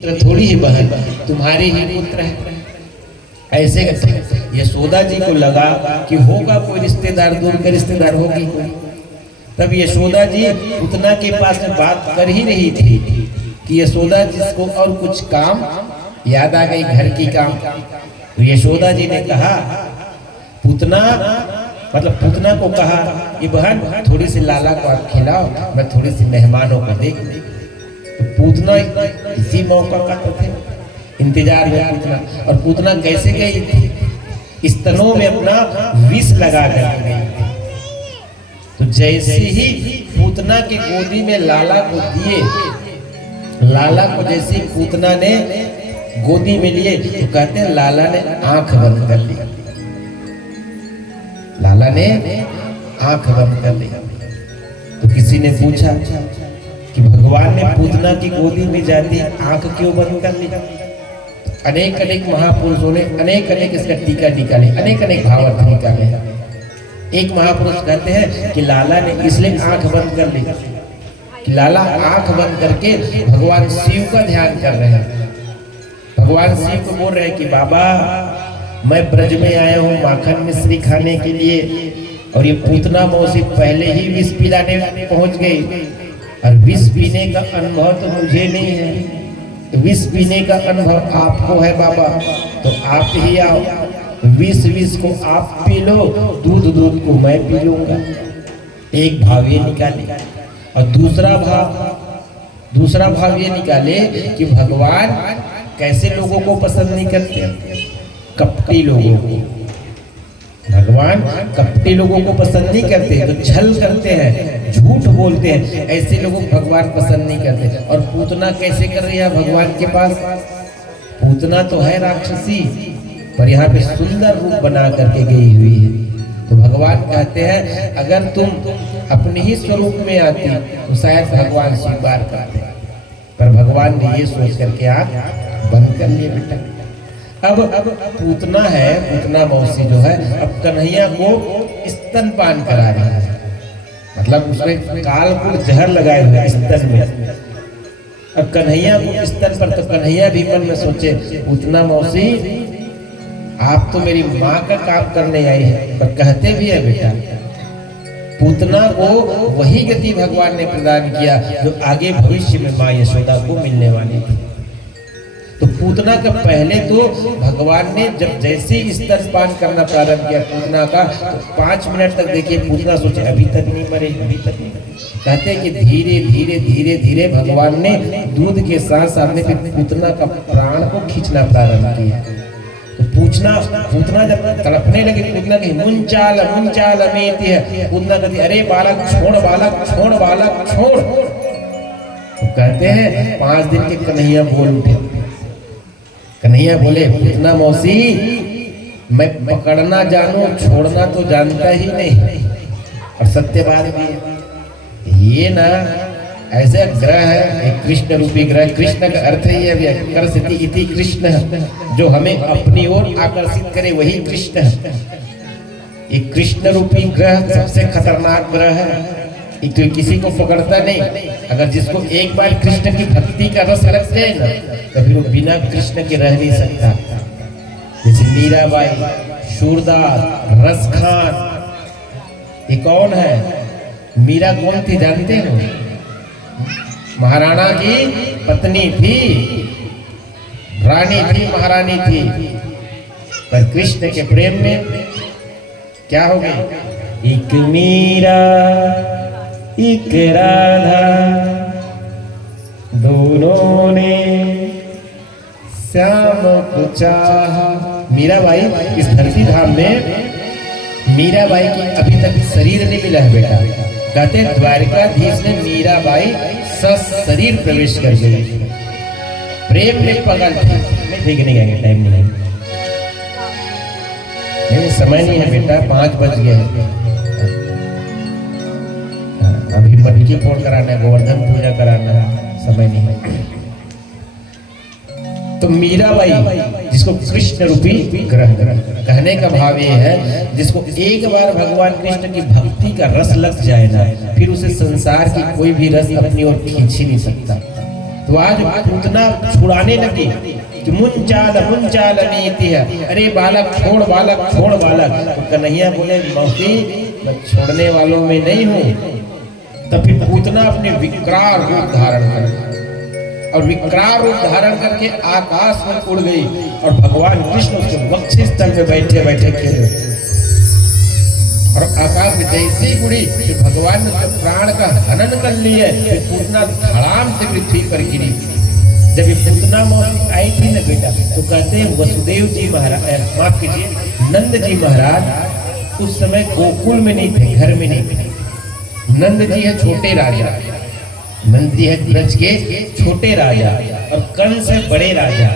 पुत्र थोड़ी ही बहन, तुम्हारे ही पुत्र है। ऐसे यशोदा जी को लगा कि होगा कोई रिश्तेदार, दूर का रिश्तेदार होगी कोई। तब यशोदा जी पूतना के पास में बात कर ही रही थी कि यशोदा जी को और कुछ काम याद आ गई, घर की काम। तो यशोदा जी ने कहा पूतना, मतलब पूतना को कहा कि बहन थोड़ी सी लाला को आप खिलाओ, मैं थोड़ी सी मेहमानों को देख। तो पूतना इसी मौका का थे, इंतजार में पूतना। और पूतना कैसे गई थी? स्तनों में अपना विष लगा कर गई। तो जैसे ही पूतना की गोदी में लाला को दिए, लाला को जैसे पूतना ने गोदी में लिए, तो कहते हैं लाला ने आंख बंद कर ली। लाला ने आंख बंद कर ली। तो किसी ने पूछा कि भगवान ने पूतना की गोदी में जाती आंख क्यों बंद कर ली? अनेक अनेक महापुरुषों ने अनेक अनेक इसका टीका निकाले, अनेक अनेक भावार्थ निकाले। एक महापुरुष कहते हैं कि लाला ने इसलिए आंख बंद कर ली कि लाला आंख बंद करके भगवान शिव का ध्यान कर रहे हैं। भगवान शिव को बोल रहे हैं कि बाबा मैं ब्रज में आया हूँ माखन मिश्री खाने के लिए, और ये पूतना मौसी पहले ही विष पिलाने पहुंच गई, और विष पीने का अनुभव तो मुझे नहीं है, विष पीने का अनुभव आपको है बाबा, तो आप ही आओ, विष को आप पी लो, दूध को मैं पी लूंगा। एक भाव ये निकाले। और दूसरा भाव ये निकाले कि भगवान कैसे लोगों को पसंद नहीं करते? कपटी लोगों को। भगवान कपटी लोगों को पसंद नहीं करते, तो छल करते हैं, झूठ बोलते हैं, ऐसे लोगों को भगवान पसंद नहीं करते। और पूतना कैसे कर रही है भगवान के पास? पूतना तो है राक्षसी, पर यहाँ पे सुंदर रूप बना करके गई हुई है। तो भगवान कहते हैं अगर तुम अपने ही स्वरूप में आती तो शायद भगवान स्वीकार करते, पर भगवान ने ये सोच करके आंख बंद कर लिए बेटा। अब पूतना है, पूतना मौसी जो है, अब कन्हैया को स्तनपान करा रही है, मतलब उसमें कालकुल जहर लगाए हुए स्तन में। अब कन्हैया को स्तन पर, तो कन्हैया भी मन में सोचे पूतना मौसी आप तो मेरी माँ का काम करने आई है, पर कहते भी है बेटा पूतना को वही गति भगवान ने प्रदान किया जो आगे भविष्य में माँ यशोदा को मिलने वाली थी। तो पूतना का पहले तो भगवान ने जब जैसे स्तनपान करना प्रारंभ किया पूतना का, तो 5 मिनट तक देखिए पूतना सोचे अभी तक नहीं मरे, अभी तक नहीं मरे। कहते कि धीरे धीरे धीरे धीरे भगवान ने दूध के साथ सामने पे पूतना का प्राण को खींचना प्रारंभ किया। तो पूतना जब तड़पने लगे, पूतना की मुंचाल मुंचाल अमेती है, पूतना कहती अरे बालक छोड़, बालक छोड़, बालक छोड़। तो कहते हैं 5 दिन के कन्हैया बोल उठे। कन्हैया बोले पूतना मौसी मैं पकड़ना जानू, छोड़ना तो जानता ही नहीं। और सत्य बात भी है, ये ना ऐसे ग्रह है, एक कृष्ण रूपी ग्रह। कृष्ण का अर्थ ही है आकर्षित इति कृष्ण, जो हमें अपनी ओर आकर्षित करे वही कृष्ण है। एक कृष्ण रूपी ग्रह सबसे खतरनाक ग्रह है, तो किसी को पकड़ता नहीं। अगर जिसको एक बार कृष्ण की भक्ति का रस लग जाए ना, तो फिर वो बिना कृष्ण के रह नहीं सकता। जैसे मीराबाई, सूरदास, रसखान, ये कौन है? मीरा कौन थी जानते हो? महाराणा की पत्नी थी, रानी थी, महारानी थी। पर कृष्ण के प्रेम में क्या हो गई? एक मीरा एक राधा, दोनों ने श्याम को चाहा। मीराबाई इस धरती धाम में, मीराबाई की अभी तक शरीर नहीं मिला है बेटा। कहते द्वारकाधीश ने मीराबाई सशरीर प्रवेश कर गई, प्रेम में पगल थी। ठीक नहीं आएंगे, टाइम नहीं है, नहीं समय नहीं है बेटा, 5 बज गए। अभी मटकी फोड़ कराना है, गोवर्धन पूजा कराना है, समय नहीं है। तो मीराबाई जिसको कृष्ण रूपी ग्रह, कहने का भाव ये है जिसको एक बार भगवान कृष्ण की भक्ति का रस लग जाए ना, फिर उसे संसार की कोई भी रस अपनी ओर खींच ही नहीं सकता। तो आज पूतना छुड़ाने लगी कि मुंचाल नीति है, अरे बालक छोड़ बालक छोड़ बालक। तो कन्हैया बोले मौसी मैं छोड़ने वालों में नहीं हूँ। तब फिर पूतना अपने विकराल रूप धारण कर और विकराल रूप धारण करके आकाश में उड़ गई और भगवान कृष्ण उसके वक्ष स्थल में बैठे बैठे खेले और आकाश में जैसे ही उड़ी फिर भगवान ने उसके प्राण का हनन कर लिया। फिर पूतना धड़ाम से पृथ्वी पर गिरी। जब ये पूतना मौसी आई थी ना बेटा, तो कहते हैं वसुदेव जी महाराज, माफ कीजिए नंद जी महाराज उस समय गोकुल में नहीं थे, घर में नहीं थे। नंद जी है छोटे राजा, नंद जी है ब्रज के छोटे राजा और कंस है बड़े राजा।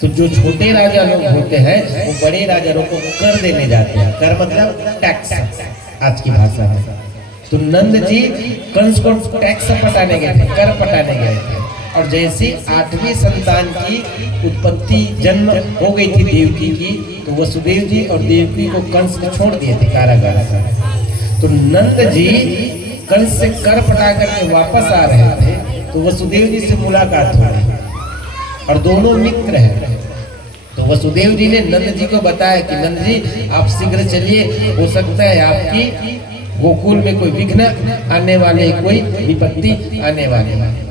तो जो छोटे राजा लोग होते हैं वो बड़े राजा लोग को कर देने जाते हैं। कर मतलब टैक्स आज की भाषा में। तो नंद जी कंस को टैक्स पटाने गए थे, कर पटाने गए थे। और जैसे 8वीं संतान की उत्पत्ति जन्म हो गई थी देवकी की, तो वसुदेव जी और देवकी को कंस ने छोड़ दिए थे कारागार से। तो नंद जी कंस से कर पटा करके वापस आ रहे थे, तो वसुदेव जी से मुलाकात हो गई और दोनों मित्र हैं। तो वसुदेव जी ने नंद जी को बताया कि नंद जी आप शीघ्र चलिए, हो सकता है आपकी गोकुल में कोई विघ्न आने वाले, कोई विपत्ति आने वाले।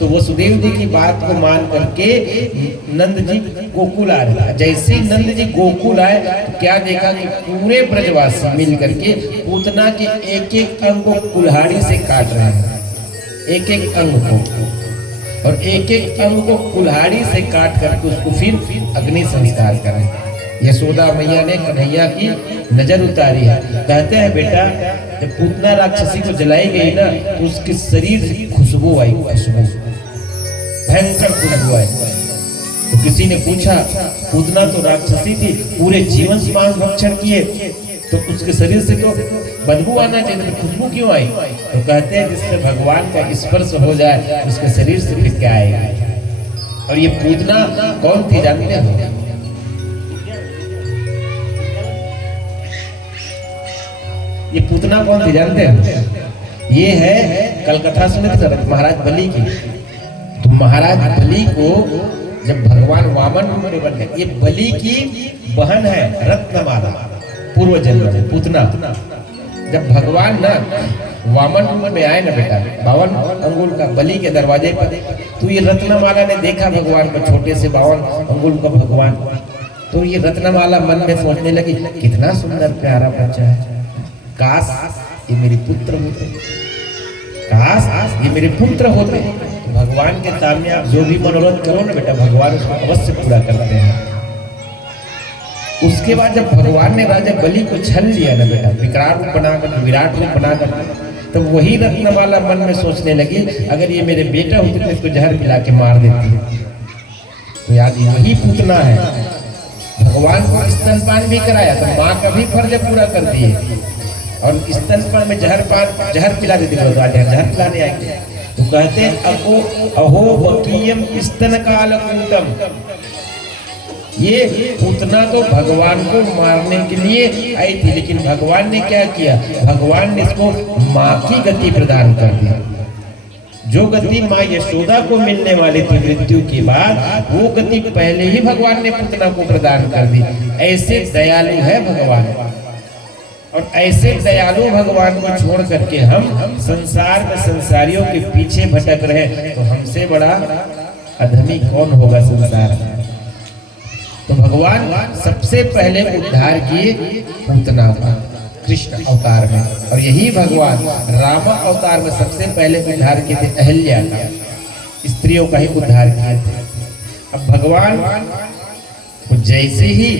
तो वसुदेव जी की बात को मान करके नंद जी गोकुल आ रहे थे। जैसे ही नंद जी गोकुल आए तो क्या देखा कि पूरे ब्रजवासी मिल करके पूतना के एक एक अंग को कुल्हाड़ी से काट रहे हैं, एक एक अंग को, और एक एक अंग को कुल्हाड़ी से काट करके उसको फिर अग्नि संस्कार करें। यशोदा मैया ने कन्हैया की नजर उतारी है। कहते हैं बेटा जब पूतना राक्षसी को जलाई गई ना, तो उसके शरीर से खुशबू आई, खुशबू भयंकर खुशबू आई। तो किसी ने पूछा पूतना तो राक्षसी थी, पूरे जीवन मांस भक्षण किए, तो उसके शरीर से तो बदबू आना चाहिए, तो खुशबू क्यों आई? तो कहते हैं जिससे भगवान का स्पर्श हो जाए उसके शरीर से फिर क्या आएगा। और ये पूतना कौन थी जानते हैं? ये पूतना कौन थी जानते हैं? ये है कलकत्ता सुने थे महाराज बलि की। तो महाराज बलि को जब भगवान वामन रूप में बन गए, ये बलि की बहन है रत्नमाला, पूर्व जन्म में पूतना। जब भगवान ना वामन रूप में आए ना बेटा 52 अंगुल का बलि के दरवाजे पर, तो ये रत्नमाला ने देखा भगवान को, छोटे से 52 अंगुल का भगवान। तो ये रत्नमाला मन में सोचने लगी कितना सुंदर प्यारा बच्चा है, काश ये मेरे पुत्र होते, काश ये मेरे पुत्र होते। तो भगवान के सामने आप जो भी मनोरथ करो ना बेटा, भगवान उसको अवश्य पूरा करते हैं। उसके बाद जब भगवान ने राजा बलि को छल लिया ना बेटा, विकराल रूप बनाकर, विराट रूप बनाकर, तो वही रत्नमाला मन में सोचने लगी अगर ये मेरे बेटा होते तो इसको जहर मिला के मार देती। तो याद वही पूतना है। भगवान को स्तनपान भी कराया तो माँ का भी फर्ज पूरा कर दिए, और स्तनपान में जहर पिला देती, जहर पिलाने आएंगे। तो कहते हैं अहो वकीयम स्तन कालकूटम, ये पूतना तो भगवान को मारने के लिए आई थी, लेकिन भगवान ने क्या किया? भगवान ने इसको माँ की गति प्रदान कर दी। जो गति माँ यशोदा को मिलने वाली थी मृत्यु के बाद, वो गति पहले ही भगवान ने पूतना को प्रदान कर दी। ऐसे दयालु है भगवान, और ऐसे दयालु भगवान को छोड़ करके हम संसार में संसारियों के पीछे भटक रहे, तो हमसे बड़ा अधमी कौन होगा संसार में। तो भगवान सबसे पहले उद्धार किए पूतना का कृष्ण अवतार में, और यही भगवान राम अवतार में सबसे पहले उद्धार किए थे अहल्या का, स्त्रियों का ही उद्धार किए थे। अब भगवान जैसे ही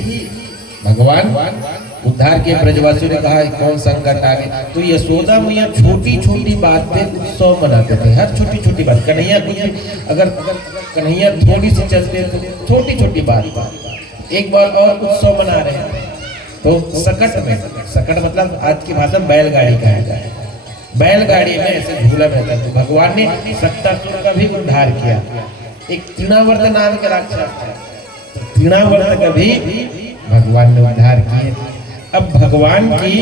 भगवान उद्धार के ब्रजवासियों ने कहा कौन संकट आ गए, तो यशोदा मैया छोटी छोटी बात पे उत्सव मनाते थे। हर छोटी छोटी बात, कन्हैया अगर कन्हैया थोड़ी सी चलते तो छोटी छोटी बात, एक बार और उत्सव मना रहे हैं तो सकट में, सकट मतलब आज की भाषा में बैलगाड़ी कहा जाए, बैलगाड़ी में ऐसे झूला रहता है। तो भगवान ने सत्तासुर का भी उद्धार किया। एक तृणावर्त नाम के राक्षस था, तृणावर्त का भी भगवान ने उद्धार किए। अब भगवान की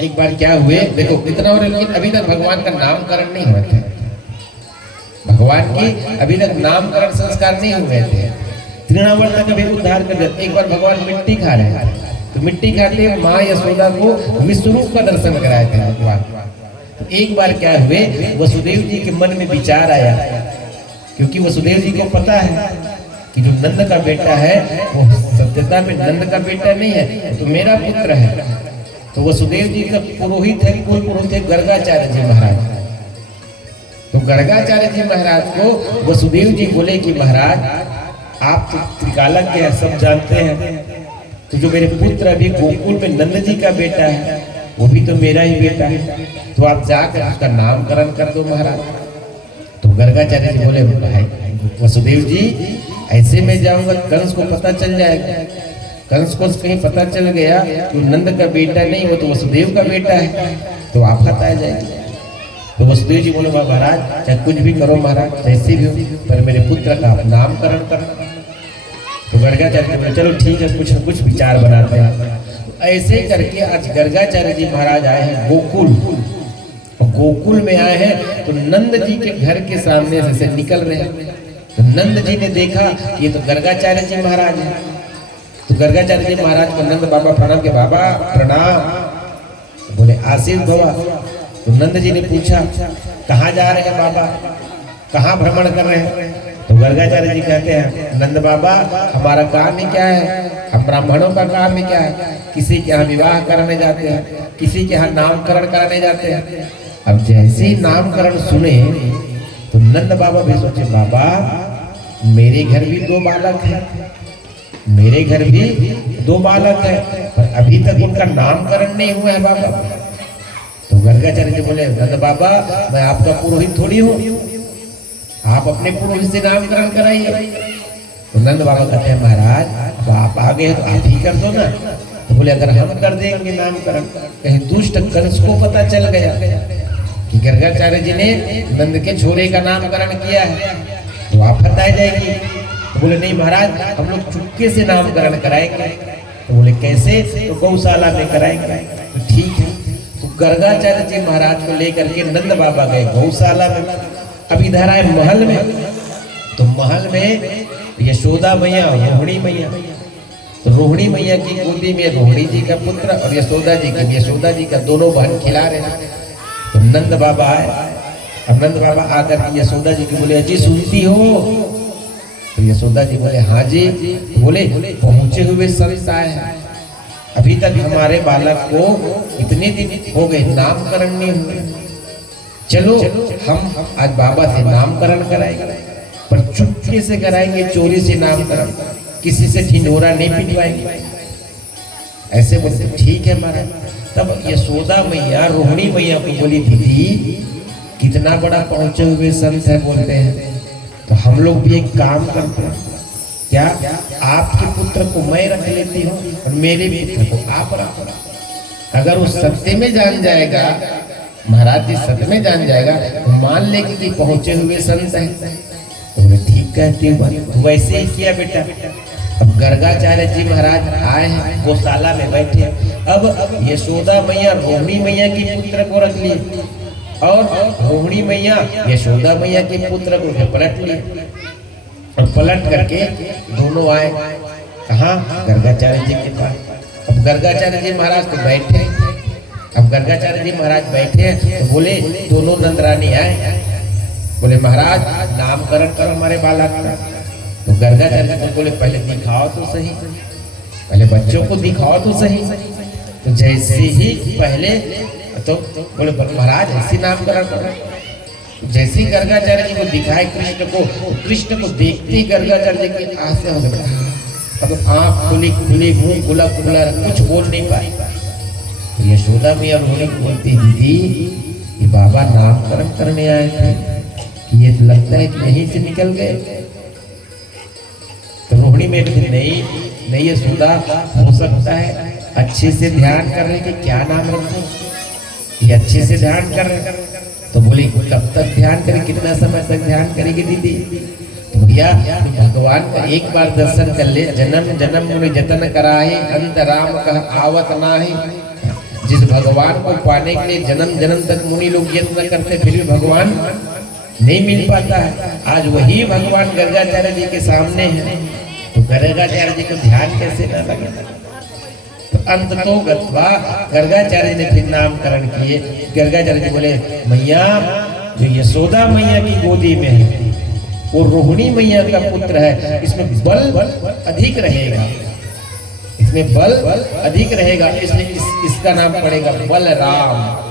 एक बार क्या हुए देखो, इतना और लेकिन अभी तक भगवान का नामकरण नहीं हुआ था। भगवान की अभी तक नामकरण संस्कार नहीं हुए थे। तृणावर्त तक अभी उद्धार कर दिया। एक बार भगवान मिट्टी खा रहे हैं, तो मिट्टी खाते माँ यशोदा को विश्वरूप का दर्शन कराए थे भगवान। तो एक बार क्या हुए, वसुदेव जी के मन में विचार आया, क्योंकि वसुदेव जी को पता है कि जो नंद का बेटा है वो सत्यता में नंद का बेटा नहीं है, तो मेरा पुत्र है। तो वसुदेव जी का पुरोहित है, कुल पुरोहित है गर्गाचार्य जी महाराज। तो गर्गाचार्य जी महाराज को वसुदेव जी बोले कि महाराज आप तो त्रिकालज्ञ हैं, सब जानते हैं, तो जो मेरे पुत्र अभी गोकुल में नंद जी का बेटा है वो भी तो मेरा ही बेटा है, तो आप जाकर उसका नामकरण कर दो महाराज। तो गर्गाचार्य जी बोले भाई वसुदेव जी ऐसे में जाऊंगा कंस को पता चल जाएगा, कंस को कहीं पता चल गया तो नंद का बेटा नहीं वो तो वसुदेव का बेटा है, तो आफत आ जाएगी। तो वसुदेव जी बोले महाराज चाहे कुछ भी करो महाराज, जैसे भी हो पर मेरे पुत्र का नामकरण करना। तो गर्गाचार्य बोले चलो ठीक है, कुछ न कुछ विचार बनाते हैं। ऐसे करके आज गर्गाचार्य जी महाराज आए हैं गोकुल, और गोकुल में आए हैं तो नंद जी के घर के सामने से निकल रहे हैं। तो नंद जी ने देखा ये तो गर्गाचार्य जी महाराज हैं। तो गर्गाचार्य जी महाराज को नंद बाबा प्रणाम के, बाबा प्रणाम। तो बोले आशीष भवा। तो नंद जी ने पूछा कहाँ जा रहे हैं बाबा, कहाँ भ्रमण कर रहे हैं। तो गर्गाचार्य जी कहते हैं नंद बाबा हमारा काम ही क्या है, हम ब्राह्मणों का काम ही क्या है, किसी के यहाँ विवाह कराने जाते हैं, किसी के यहाँ नामकरण कराने जाते हैं। अब जैसे ही नामकरण सुने तो नंद बाबा भी सोचे बाबा मेरे घर भी 2 बालक हैं, मेरे घर भी 2 बालक हैं, पर अभी तक उनका नामकरण नहीं हुआ है बाबा। तो गर्गाचार्य जी बोले नंद बाबा मैं आपका पुरोहित थोड़ी हूँ, आप अपने पुरोहित से नामकरण कराइए। तो नंद बाबा कहते हैं महाराज तो आप आगे हैं तो आप ही कर दो ना। तो बोले अगर हम कर देंगे नामकरण, कहीं दुष्ट कंस को पता चल गया कि गर्गाचार्य जी ने नंद के छोरे का नामकरण किया है तो आफत आ जाएगी। तो बोले नहीं महाराज हम लोग चुपके से नामकरण कराएंगे। तो बोले कैसे, तो गौशाला में कराएंगे। तो ठीक है। तो गर्गाचार्य जी महाराज को लेकर के नंद बाबा गए गौशाला में। अब इधर आए महल में, तो महल में यशोदा मैया रोहिणी मैया, तो रोहिणी मैया की गोदी में रोहिणी जी का पुत्र और यशोदा जी का दोनों बहन खिला रहे हैं। तो नंद बाबा आए। अब नंद बाबा आकर यशोदा जी को बोले अजी सुनती हो। तो यशोदा जी बोले हाँ जी। बोले पहुंचे हुए संत आए हैं, अभी तक हमारे बालक को इतने दिन हो गए नामकरण नहीं हुए, चलो हम आज बाबा से नामकरण कराएंगे, पर चुपके से कराएंगे, चोरी से नामकरण, किसी से ढिंढोरा नहीं पिटवाएंगे। ऐसे बोलते ठीक है महाराज। तब यशोदा मैया रोहिणी मैया को बोली दीदी कितना बड़ा पहुंचे हुए संत है, बोलते हैं तो हम लोग भी एक काम करते हैं, क्या आपके पुत्र को मैं रख लेती हूँ और मेरे पुत्र को आप रखो। अगर वो सत्य में जान जाएगा, महाराज जी सत्य में जान जाएगा तो मान लेगी कि पहुंचे हुए संत है। तो बोले ठीक कहती हूँ। वैसे ही किया बेटा। अब गर्गाचार्य जी महाराज आए हैं गौशाला में बैठे। अब यशोदा मैया रोहिणी मैया के पुत्र को रख लिए और रोहिणी मैया यशोदा मैया के पुत्र को पलट लिए, और पलट करके दोनों आए कहाँ, गर्गाचार्य जी के पास। अब गर्गाचार्य जी महाराज तो बैठे। अब गर्गाचार्य जी महाराज बैठे तो बोले दोनों नंदरानी आए, बोले महाराज नामकरण करो हमारे बालक का। तो गर्गाचार्य जी बोले पहले दिखाओ तो सही, पहले बच्चों को दिखाओ तो सही। तो जैसे ही पहले तो बोले महाराज ऐसे नामकरण करो। जैसे ही गर्गाचार्य जी को दिखाए कृष्ण को, कृष्ण को देखते ही गर्गाचार्य जी की आंखें हो गई। अब आँख खुली खुली, मुंह खुला खुला, कुछ बोल नहीं पाई। तो यशोदा मैया रोहिणी को बोलती दीदी ये बाबा नामकरण करने आए थे कि ये लगता है कि यहीं से निकल गए। तो रोहिणी में नहीं यशोदा हो सकता है अच्छे से ध्यान कर रहे कि क्या नाम रखो, ये अच्छे से ध्यान कर रहे। तो बोली कब तक ध्यान करें, कितना समय तक ध्यान करेगी दीदी। तो भैया भगवान का एक बार दर्शन कर ले, जन्म जन्म मुनि जतन कराहे, अंत राम कह आवत नाहि। जिस भगवान को पाने के लिए जन्म जन्म तक मुनि लोग यत्न करते फिर भी भगवान नहीं मिल पाता है। आज वही भगवान गर्गाचार्य जी के सामने है, तो गर्गाचार्य जी को ध्यान कैसे न लगे। तो अंत तो गत्वा गर्गाचार्य ने फिर नामकरण किए। गर्गाचार्य जी बोले मैया जो यशोदा मैया की गोदी में है वो रोहिणी मैया का पुत्र है, इसमें बल अधिक रहेगा, इसमें बल अधिक रहेगा, इसलिए इसका नाम पड़ेगा बलराम।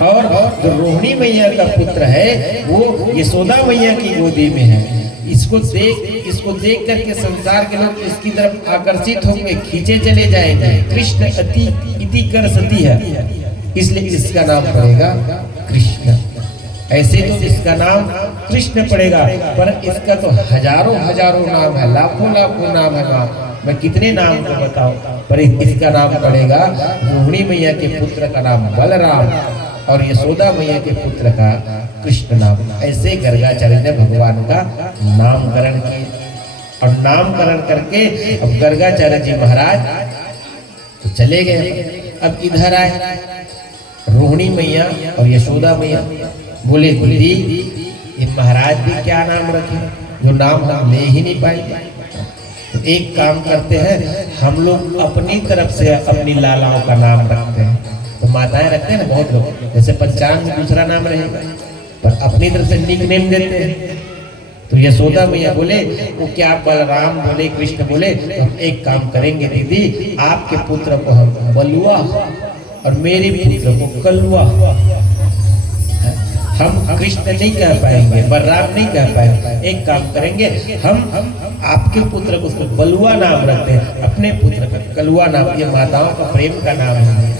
और जो रोहिणी मैया का पुत्र है वो यशोदा मैया की गोदी में है। इसको देख करके संसार के लोग इसकी तरफ आकर्षित होंगे, खींचे चले जाएंगे। कृष्ण अति इति कर सती है, इसलिए इसका नाम पड़ेगा कृष्ण। ऐसे तो इसका नाम कृष्ण पड़ेगा, पर इसका तो हजारों हजारों नाम है, लाखों लाखों नाम है। नाम मैं कितने नाम को बताऊं, पर इसका नाम पड़ेगा रोहिणी मैया के पुत्र का नाम बलराम और यशोदा मैया के पुत्र का कृष्ण नाम। ऐसे गर्गाचार्य ने भगवान का नामकरण किया। और नामकरण करके अब गर्गाचार्य जी महाराज तो चले गए। अब इधर आए रोहिणी मैया और यशोदा मैया, बोले दीदी ये महाराज भी क्या नाम रखे, जो नाम हम ले ही नहीं पाएंगे। तो एक काम करते हैं, हम लोग अपनी तरफ से अपनी लालाओं का नाम रखते हैं। तो माताएं रखते हैं ना बहुत लोग, जैसे पंचांग में दूसरा नाम रहेगा, पर अपनी तरफ से निक नेम देते हैं। तो यशोदा मैया बोले वो क्या बलराम बोले कृष्ण बोले, तो हम एक काम करेंगे दीदी, आपके पुत्र को हम बलुआ और मेरे पुत्र को कलुआ, हम कृष्ण नहीं कह पाएंगे, बलराम नहीं कह पाएंगे। एक काम करेंगे, हम आपके पुत्र को बलुआ नाम रखते हैं, अपने पुत्र का कलुआ नाम। ये माताओं का प्रेम का नाम है।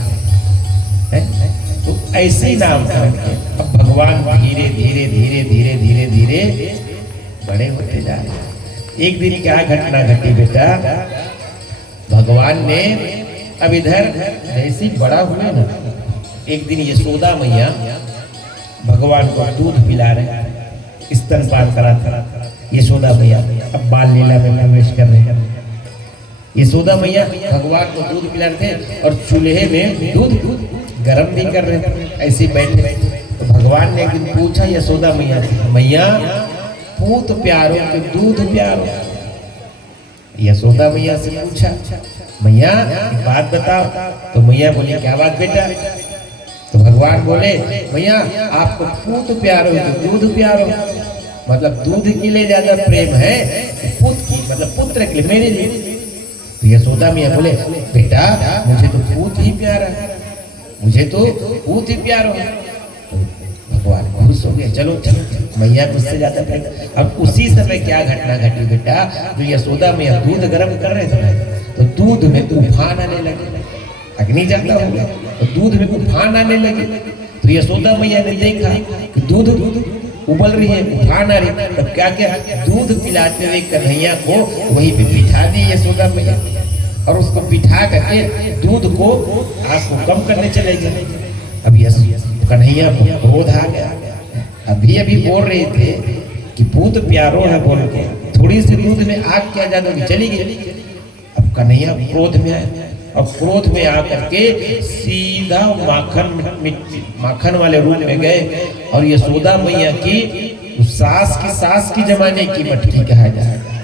तो ऐसे नाम करके अब भगवान धीरे धीरे धीरे धीरे धीरे धीरे बड़े होते जा रहे। एक दिन क्या घटना घटी बेटा, भगवान ने अब इधर जैसे बड़ा हुए ना, एक दिन यशोदा मैया भगवान को दूध पिला रहे, स्तनपान करा था यशोदा मैया। अब बाल लीला में प्रवेश कर रहे हैं। यशोदा मैया भगवान को दूध पिला रहे थे और चूल्हे में दूध गरम भी कर रहे थे, ऐसे बैठे। तो भगवान ने एक दिन पूछा यशोदा मैया से, मैया पूत प्यारो के दूध प्यारो। यशोदा मैया से पूछा मैया एक बात बताओ। तो मैया बोली क्या बात बेटा। तो भगवान बोले मैया आपको पूत प्यारो तो दूध प्यारो, मतलब दूध के लिए ज्यादा प्रेम है पुत्र की, मतलब पुत्र के लिए, मेरे लिए। तो यशोदा मैया बोले बेटा मुझे तो पूत ही प्यारा है, मुझे तो पूत ही प्यारा है। तो भगवान खुश हो गए, चलो चलो मैया मुझसे ज्यादा प्रेम। अब उसी समय क्या घटना घटी बेटा, जो यशोदा मैया दूध गर्म कर रहे थे तो दूध में तूफान आने लगे, अग्नि जलता हो गया, तो दूध में तूफान आने लगे। तो यशोदा मैया ने देखा कि दूध उबल रही है, तूफान आ रही है। तब क्या क्या दूध पिलाते हुए कन्हैया को वहीं पे बिठा दी यशोदा मैया, और उसको बिठा करके दूध को आग को कम करने चले गए। अब कन्हैया को क्रोध आ गया। अभी बोल रहे थे कि पूत प्यारो है बोल के, थोड़ी सी दूध में आग क्या ज्यादा चली गई। अब कन्हैया क्रोध में आए और क्रोध में आकर के सीधा माखन वाले रूप में गए और यशोदा मैया की सास की जमाने की मटकी कहा जाएगा,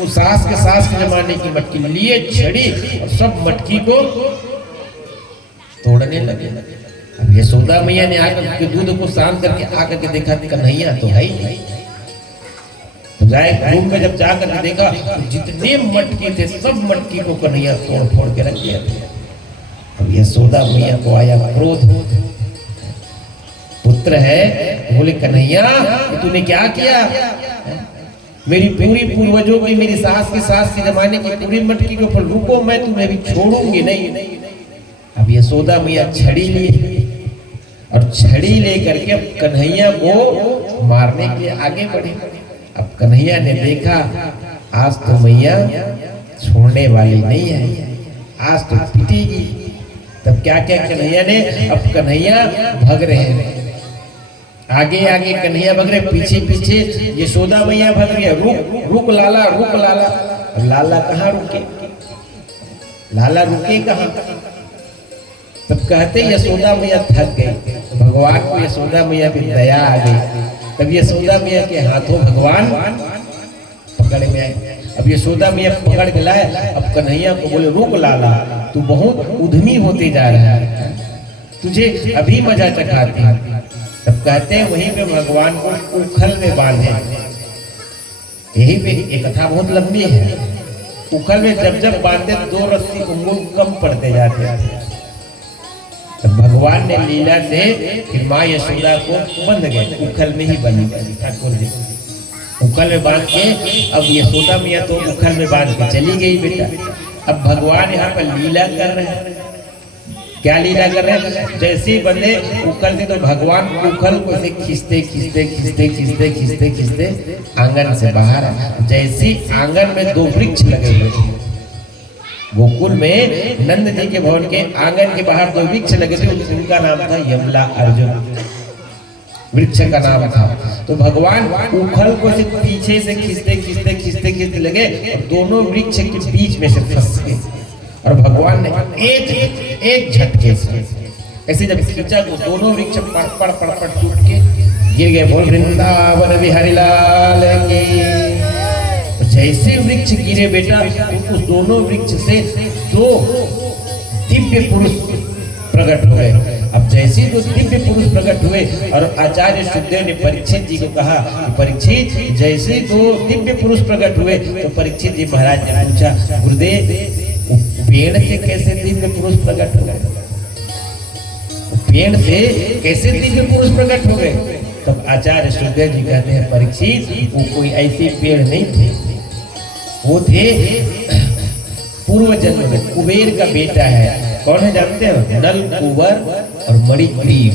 उस सास के जमाने की मटकी लिए छड़ी और सब मटकी को तोड़ने लगे। अब यशोदा मैया ने आकर के दूध को शांत करके आकर के देखा कन्हैया तो है ही। तो जाए रूम में जब जाकर के देखा तो जितने मटकी थे सब मटकी को कन्हैया तोड़ फोड़ के रख दिया। अब यशोदा मैया को आया क्रोध, पुत्र है बोले कन्हैया तूने क्या किया, मेरी पूरी पूर्वजों की, मेरी सास की जमाने की पूरी मटकी के ऊपर रुको, मैं तुम्हें भी छोड़ूंगी नहीं। अब यशोदा मैया छड़ी ली और छड़ी लेकर के अब कन्हैया को मारने के लिए आगे बढ़ी। अब कन्हैया ने देखा आज तो मैया छोड़ने वाली नहीं है, आज तो पिटेगी। तब क्या क्या कन्हैया ने, अब कन्हैया भग रहे हैं, आगे आगे कन्हैया भग रहे, पीछे पीछे यशोदा मैया भग रही है, रुक लाला रुक लाला। अब लाला कहाँ रुके, लाला रुके कहाँ। तब कहते यशोदा मैया थक गई, तो भगवान को यशोदा मैया की दया आ गई। तब यशोदा मैया के हाथों भगवान पकड़ में आए। अब यशोदा मैया पकड़ के लाए। अब कन्हैया को बोले रुक लाला, तू बहुत उद्यमी होते जा रहा है, तुझे अभी मजा चखाती है। तब कहते हैं वहीं पे भगवान को उखल में बांधे। यही पे एक कथा बहुत लंबी है। उखल में जब जब बांधे 2 रस्सी उंगली कम पड़ते जाते हैं। तब भगवान ने लीला से फिर माँ यशोदा को बंध गए, उखल में ही बंध गए ठाकुर जी। उखल में बांध के अब यशोदा मैया तो उखल में बांध के चली गई बेटा। अब भगवान यहाँ पर लीला कर रहे हैं। क्या लीला कर रहे हैं? जैसे ही बंदे उखल से, तो भगवान उखल को ऐसे खींचते खींचते खींचते खींचते खींचते खींचते आंगन से बाहर आए। जैसे आंगन में 2 वृक्ष लगे हुए थे। गोकुल में नंद जी के भवन के आंगन के बाहर 2 वृक्ष लगे थे। उनका नाम था यमला अर्जुन, वृक्ष का नाम था। तो भगवान उखल को से पीछे से खींचते खींचते खींचते खींचते लगे और दोनों वृक्ष के बीच में से फंस गए। और भगवान ने एक झटके से ऐसे जब खींचा तो दोनों वृक्ष पड़ पड़ पड़ टूट के गिर गए। बोल वृंदावन बिहारी लाल की। जैसे वृक्ष गिरे बेटा, उस दोनों वृक्ष से 2 दिव्य पुरुष प्रकट हुए। अब जैसे 2 दिव्य पुरुष प्रकट हुए और आचार्य सुखदेव ने परीक्षित जी को कहा कि परीक्षित, जैसे 2 दिव्य पुरुष प्रकट हुए तो परीक्षित जी महाराज ने पूछा गुरुदेव पेड़ से कैसे दिव्य पुरुष प्रकट हो गए? पेड़ से कैसे दिव्य पुरुष प्रकट हो गए? तब आचार्य सुखदेव जी कहते हैं परीक्षित, वो कोई ऐसे पेड़ नहीं थे, वो थे पूर्व जन्म में कुबेर का बेटा है। कौन है जानते हो? नल कुंवर और मणिग्रीव।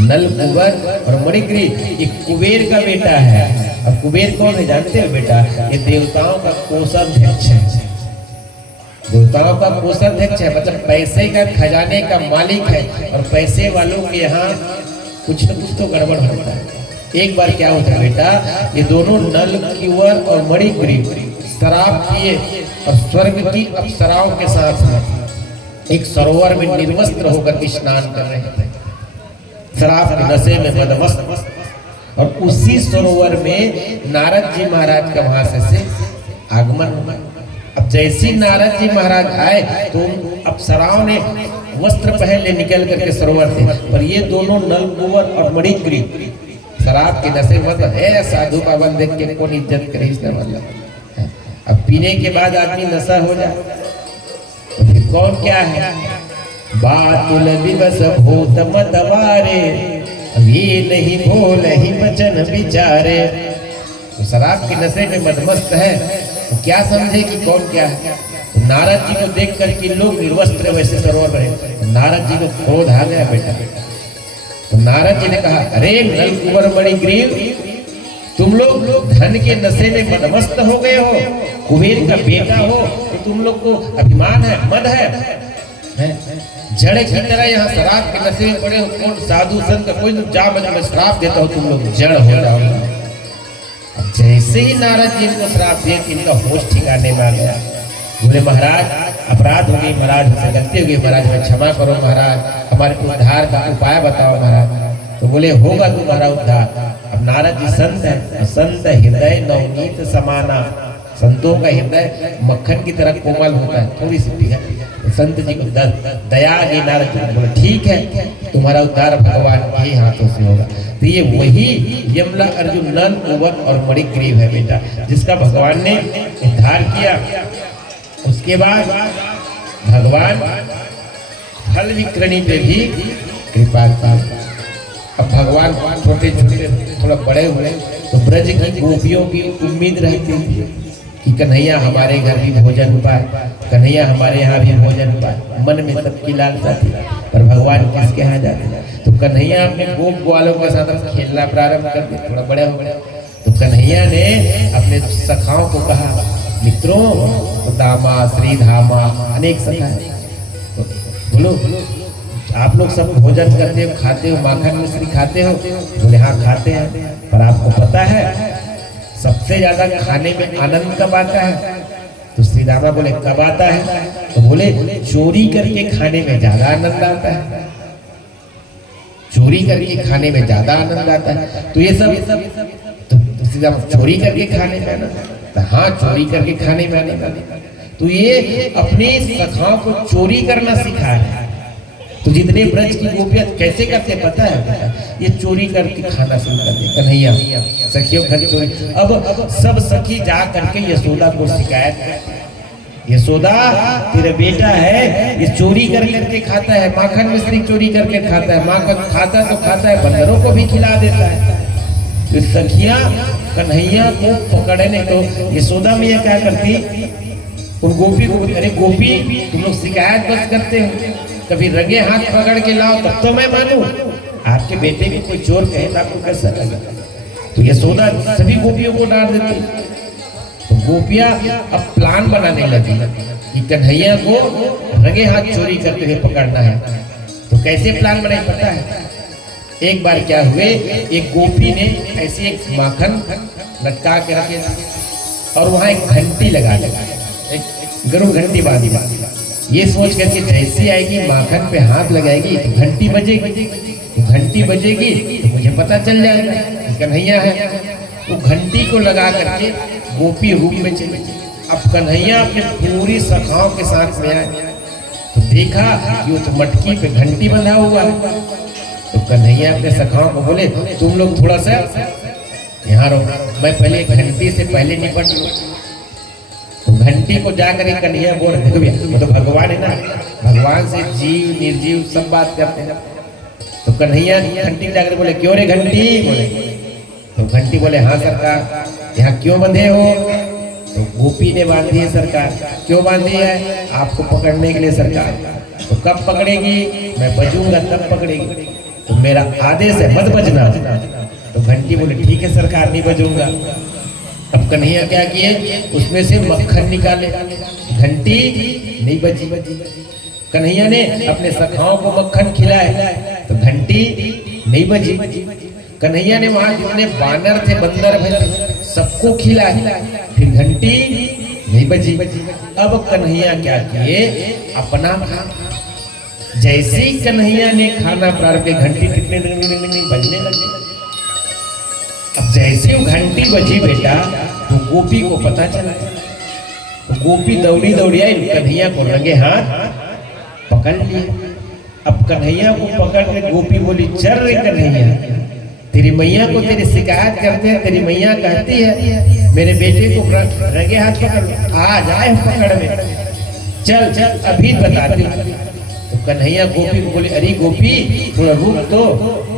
नल कुंवर और मणिग्रीव एक कुबेर का बेटा है। अब कुबेर कौन है जानते हो बेटा? ये देवताओं का कोषाध्यक्ष है। देवताओं का कोषाध्यक्ष है, मतलब पैसे का खजाने का मालिक है। और पैसे वालों के यहाँ कुछ न कुछ तो गड़बड़ होता है। एक बार क्या होता है बेटा, ये दोनों नल कुंवर और मणिग्रीव शराब पिए और स्वर्ग की अप्सराओं के साथ एक सरोवर में निर्वस्त्र होकर स्नान कर रहे थे, शराब के नशे में मदमस्त। और उसी सरोवर में नारद जी महाराज का वहां से आगमन हुआ। अब जैसी नारद जी महाराज आए तो अप्सराओं ने वस्त्र पहन निकल करके सरोवर से, पर ये दोनों नल कुंवर और मणिग्रीव शराब के नशे में है। साधु का बन देख के कौन इज्जत करे इसने मतलब। अब पीने के बाद आदमी नशा हो जाए तो फिर कौन क्या है? बातुल दिवस भूत मतवारे, अभी नहीं बोल ही वचन विचारे। तो शराब के नशे में मदमस्त है तो क्या समझे कि कौन क्या है? तो नारद जी को देख करके लोग निर्वस्त्र वैसे सरोवर में, तो नारद जी को क्रोध आ गया बेटा। तो नारद जी ने कहा अरे नल कुंवर मणिग्रीव, तुम लोग धन के नशे में मदमस्त हो गए हो, कुबेर का बेटा हो, तो तुम लोग को अभिमान है, मद है? जड़ की तरह यहाँ शराब के नशे में पड़े हो। कौन साधु संत कोई जा मैं श्राप देता हूँ, तुम लोग जड़ हो जाओगे। जैसे ही नारद जी को श्राप दिए इनका होश ठिकाने में आ गया। बोले महाराज अपराध हो गई, महाराज हमसे गलती हो गई, महाराज मैं क्षमा करो महाराज, हमारे उद्धार का उपाय बताओ महाराज। तो बोले होगा तुम्हारा उद्धार। अब नारद जी संत है, संत हृदय नवनीत समाना। संतों का हृदय मक्खन की तरह कोमल होता है, थोड़ी सी भी है। तो संत जी को दया आ गई। नारद जी बोले ठीक है, तुम्हारा उद्धार भगवान के हाथों से होगा। तो ये वही यमला अर्जुन नल कुंवर और मणिग्रीव है बेटा, जिसका भगवान ने उद्धार किया। उसके बाद भगवान फल विक्रणी पे भी कृपा की। अब भगवान छोटे छोटे थोड़ा बड़े हुए तो ब्रज की गोपियों की उम्मीद रहती थी कि कन्हैया हमारे घर भी भोजन पाए, कन्हैया हमारे यहाँ भी भोजन पाए। मन में सबकी लालसा थी, पर भगवान किसके यहाँ जाते? तो कन्हैया अपने गोप ग्वालों के साथ खेलना प्रारंभ कर दिया। थोड़ा बड़े हो गए तो कन्हैया ने अपने सखाओं को कहा मित्रों, दामा श्रीधामा अनेक सखा है, तो बोलो आप लोग सब भोजन करते हो, खाते हो, माखन मिश्री खाते हो? बोले हाँ खाते हैं। पर आपको पता है सबसे ज्यादा खाने में आनंद कब आता है? तो सुदामा बोले कब आता है? तो बोले चोरी करके खाने में ज्यादा आनंद आता है, चोरी करके खाने में ज्यादा आनंद आता है। तो ये सब तो सुदामा चोरी करके खाने में ना, तो हाँ चोरी करके खाने में आनंद। तो ये अपने सखाओं को चोरी करना सिखा है। तो जितने ब्रज की गोपियां कैसे करते पता है? ये चोरी करके खाना शुरू कर दे कन्हैया, सखियों घर चोरी। अब सब सखी जा करके यशोदा को शिकायत करते, यशोदा तेरा बेटा है ये चोरी कर करके खाता है, माखन मिश्री चोरी करके खाता है, माखन खाता तो खाता है, बंदरों को भी खिला देता है। तो सखियां कन्हैया को पकड़ने, तो यशोदा मैया क्या करती, उन गोपी को, अरे गोपी तुम लोग शिकायत बस करते हो, कभी रंगे हाथ पकड़ के लाओ तब तो मैं मानूं, आपके बेटे को कोई चोर कहे तो आपको कैसा लगे? तो यशोदा सभी गोपियों को डांट देती। तो गोपियां अब प्लान बनाने लगी कि कन्हैया को रंगे हाथ चोरी करते हुए पकड़ना है। तो कैसे प्लान बनाए पता है? एक बार क्या हुए, एक गोपी ने ऐसी एक माखन लटका के रखे और वहां एक घंटी लगा दी, एक गरुड़ घंटी बांधी। ये सोच करके जैसे आएगी माखन पे हाथ लगाएगी तो घंटी बजेगी, तो घंटी बजेगी तो मुझे पता चल जाएगा कि कन्हैया है। तो घंटी को लगा करके गोपी रूप में चली। अब कन्हैया अपने पूरी सखाओं के साथ में आए तो देखा कि वो तो मटकी पे घंटी बंधा हुआ है। तो कन्हैया अपने सखाओं को बोले तुम लोग थोड़ा सा यहाँ रहो, मैं पहले घंटी से पहले निपट लूं। तो घंटी को जाकर कन्हैया बोल देखो भैया वो तो भगवान है ना, भगवान से जीव निर्जीव सब बात करते हैं। तो कन्हैया घंटी जाकर बोले क्यों रे घंटी? बोले तो घंटी बोले हाँ सरकार, यहाँ क्यों बंधे हो? तो गोपी ने बांधी है सरकार। क्यों बांधी है? आपको पकड़ने के लिए सरकार। तो कब पकड़ेगी? मैं बजूंगा तब पकड़ेगी। तो मेरा आदेश है मत बजना। तो घंटी बोले ठीक है सरकार, नहीं बजूंगा। अब कन्हैया क्या किए, उसमें से मक्खन निकाले, घंटी नहीं बजी। कन्हैया ने अपने सखाओं को मक्खन खिलाए तो घंटी नहीं बजी। कन्हैया ने वहां जितने बानर थे, बंदर थे, सबको खिलाए, फिर घंटी नहीं बजी। अब कन्हैया क्या किए, अपना जैसे ही कन्हैया ने खाना प्रारंभ किया घंटी बजने लगी। अब जैसे वो घंटी बजी बेटा तो गोपी को पता चला। तो गोपी दौड़ी दौड़ी आई, कन्हैया को रंगे हाथ पकड़ लिए। अब कन्हैया को पकड़ के गोपी बोली चल रे कन्हैया, तेरी मैया को तेरी शिकायत करते हैं, तेरी मैया कहती है मेरे बेटे को रंगे हाथ पकड़, आ जाए पकड़ में, चल चल अभी बताती। तो कन्हैया गोपी को बोले अरे गोपी थोड़ा रुक तो,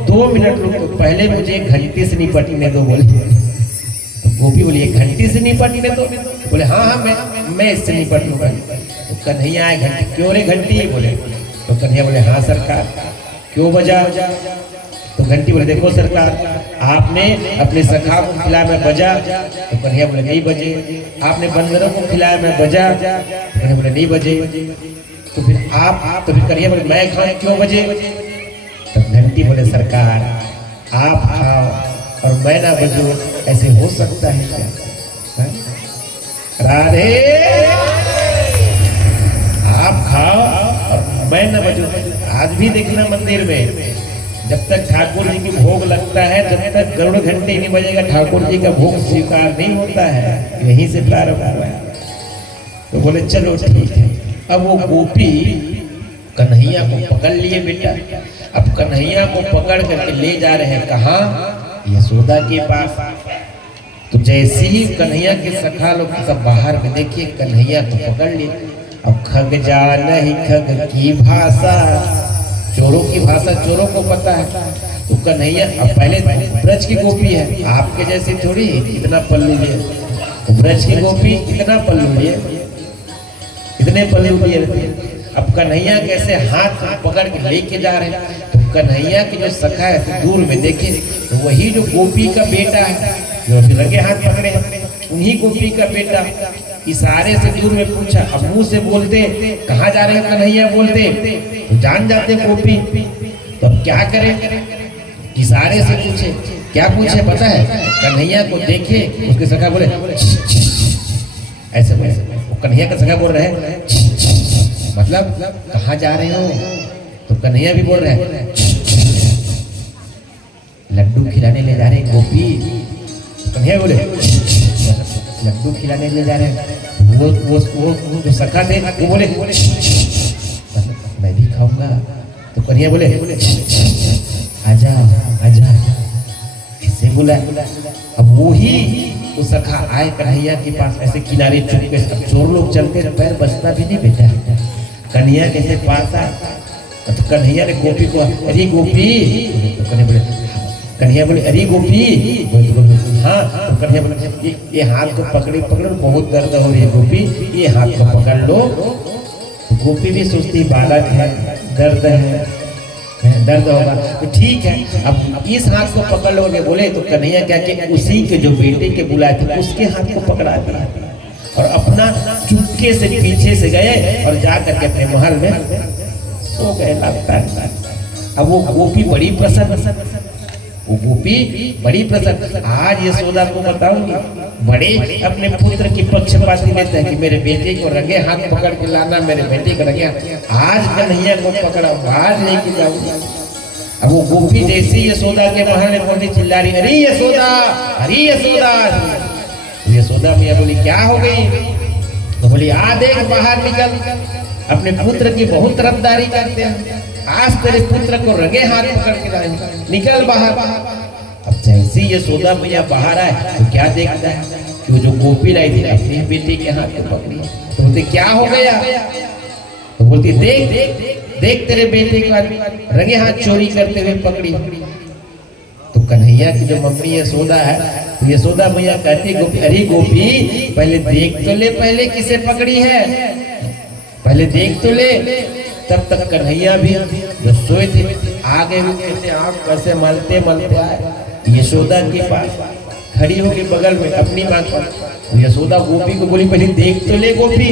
2 मिनट रुक तो, पहले मुझे घंटी से निपटने दो। बोले तो गोपी बोली एक घंटी से निपटने दो? बोले हाँ हाँ मैं इससे निपट लूंगा। तो कन्हैया आए, घंटी क्यों रे घंटी? बोले तो कन्हैया बोले हाँ सरकार, क्यों बजा? तो घंटी बोले देखो सरकार, आपने अपने सखा को खिलाया मैं बजा। तो कन्हैया बोले नहीं बजे। आपने बंदरों को खिलाया मैं बजा। तो कन्हैया बोले नहीं बजे। तो फिर आप तो फिर कन्हैया बोले मैं खाऊं क्यों बजे? तो घंटी बोले सरकार आप खाओ और मैं ना बजूं, ऐसे हो सकता है क्या? राधे आप खाओ और मैं ना बजूं। आज भी देखना मंदिर में जब तक ठाकुर जी की भोग लगता है, जब तक गरुड़ घंटी नहीं बजेगा ठाकुर जी का भोग स्वीकार नहीं होता है। यहीं से प्रारंभ हुआ है। तो बोले चलो ठीक है। अब वो गोपी कन्हैया को पकड़ लिए बेटा। अब कन्हैया को पकड़ करके ले जा रहे हैं कहाँ? यशोदा के पास। तो जैसे ही कन्हैया के सखा लोग सब बाहर में देखिए कन्हैया को पकड़ लिए। अब खग जान ही खग की भाषा, चोरों की भाषा चोरों को पता है। तो कन्हैया अब पहले ब्रज की गोपी है, आपके जैसे थोड़ी इतना पल्लू लिए। तो ब्रज की गोपी इतना पल्लू लिए, इतने पल्लू लिए रहते। अब कन्हैया कैसे हाथ पकड़ के लेके जा रहे हैं। तो कन्हैया की जो सखा है तो दूर में देखे तो वही जो गोपी का बेटा है जो अभी लगे हाथ पकड़े हैं, उन्हीं गोपी का बेटा। इशारे से दूर में पूछा। अब मुंह से बोलते कहाँ जा रहे हैं कन्हैया बोलते तो जान जाते गोपी। तो अब क्या करें? इशारे से पूछे। क्या पूछे पता है? कन्हैया को देखे, उसके सखा बोले ऐसे बोले। कन्हैया का सखा बोल रहे हैं मतलब कहाँ जा रहे हो? तो कन्हैया भी बोल रहे हैं लड्डू खिलाने ले जा रहे हैं गोपी। कन्हैया बोले लड्डू खिलाने ले जा रहे हैं। वो जो सखा थे वो बोले मैं भी खाऊंगा। तो कन्हैया बोले आजा आजा, ऐसे बोला। अब वो ही तो सखा आए कन्हैया के पास ऐसे किनारे चुप के। अब चोर लोग चलते पैर बचता भी नहीं बेटा। कन्हैया कैसे पास आए तो कन्हैया ने गोपी को अरे गोपी, तो कन्हैया बोले अरे गोपी। हाँ तो कन्हैया बोले ये हाथ को पकड़े पकड़ो, बहुत दर्द हो रही है गोपी, ये हाथ को पकड़ लो। तो गोपी भी सोचती बालक है, दर्द है, दर्द होगा तो ठीक है। अब इस हाथ को पकड़ लोगे बोले तो कन्हैया क्या कि उसी के जो बेटे के बुलाए थे उसके हाथ को पकड़ा दिया और अपना चुपके से पीछे से गए और जा करके अपने महल में सो गए। अब वो गोपी बड़ी प्रसन्न, वो गोपी बड़ी प्रसन्न। आज यशोदा को बताऊंगी बड़े अपने पुत्र की पक्षपाती लेते हैं कि मेरे बेटे को रंगे हाथ पकड़ के लाना, मेरे बेटे को रंगे आज कन्हैया को पकड़ा आज लेके जाऊंगा। अब वो गोपी जैसी यशोदा के महल में पहुंची चिल्ला रही अरे यशोदा, अरे यशोदा। यशोदा मैया बोली क्या हो गई? तो बोली आ देख बाहर निकल, अपने पुत्र की बहुत तरफदारी करते हैं, आज तेरे पुत्र को रंगे हाथ पकड़ के लाए, निकल बाहर। अब जैसे यशोदा मैया बाहर आए तो क्या देखता है कि वो जो गोपी लाई थी अपने बेटे के हाथ को पकड़ी। तो बोलते क्या हो गया? तो बोलती देख देख देख तेरे बेटे को रंगे हाथ चोरी करते हुए पकड़ी। तो कन्हैया की जो मम्मी यशोदा है तो यशोदा मैया कहती गोपी अरे गोपी पहले देख तो ले, पहले किसे पकड़ी है पहले देख तो ले। तब तक कन्हैया भी जो सोए थे आगे भी कैसे आँख कैसे मलते मलते आए यशोदा के पास, खड़ी होगी बगल में अपनी माँ को। तो यशोदा गोपी को बोली पहले देख तो ले गोपी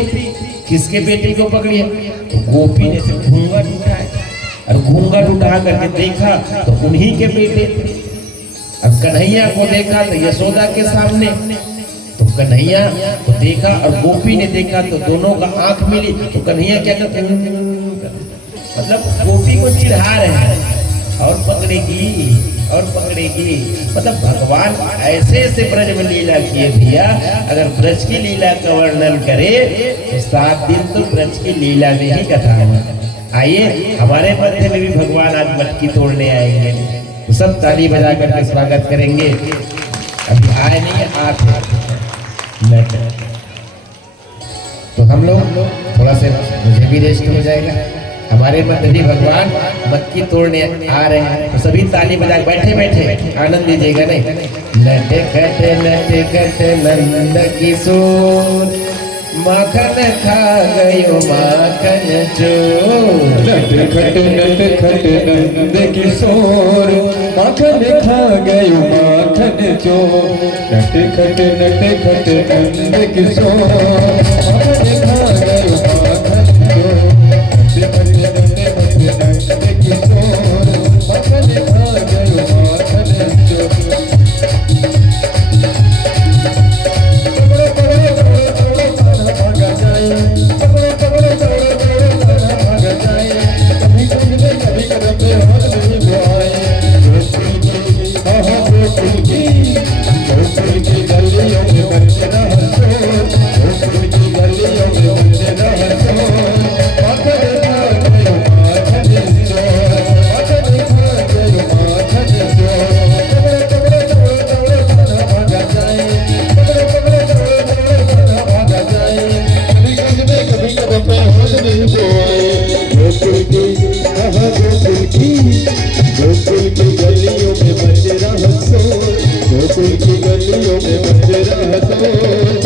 किसके बेटे को पकड़ी है। तो गोपी ने से घूंघट उठाया और घूंघट उठा करके देखा तो उन्हीं के बेटे थे। अब कन्हैया को देखा तो यशोदा के सामने, तो कन्हैया को देखा और गोपी ने देखा तो दोनों का आंख मिली। तो कन्हैया क्या करते मतलब गोपी को चिढ़ा रहे हैं और पकड़ेगी और पकड़ेगी। मतलब भगवान ऐसे ऐसे ब्रज में लीला किए भैया, अगर ब्रज की लीला का वर्णन करे तो 7 दिन तो ब्रज की लीला में ही कथा है। आइए हमारे मध्य में भी भगवान आज मटकी तोड़ने आएंगे, तो सब ताली बजा करके स्वागत करेंगे। अभी आए नहीं आते तो हम लोग थोड़ा सा मुझे भी रेस्ट हो जाएगा। हमारे मध्य भी भगवान मटकी तोड़ने आ रहे हैं, तो सभी ताली बजा बैठे बैठे आनंद लीजिएगा। नहीं नट खट नंद किशोर माखन खा गयो माखन चोर। नट खट नंद किशोर माखन खा गयो माखन चोर। नट खट नंद किशोर माखन खा गयो माखन चोर। नंद किशोर माखन खा गयो माखन चोर। गोकुल की गलियों में बज रहा शोर, गोकुल की गलियों में बज रहा शोर।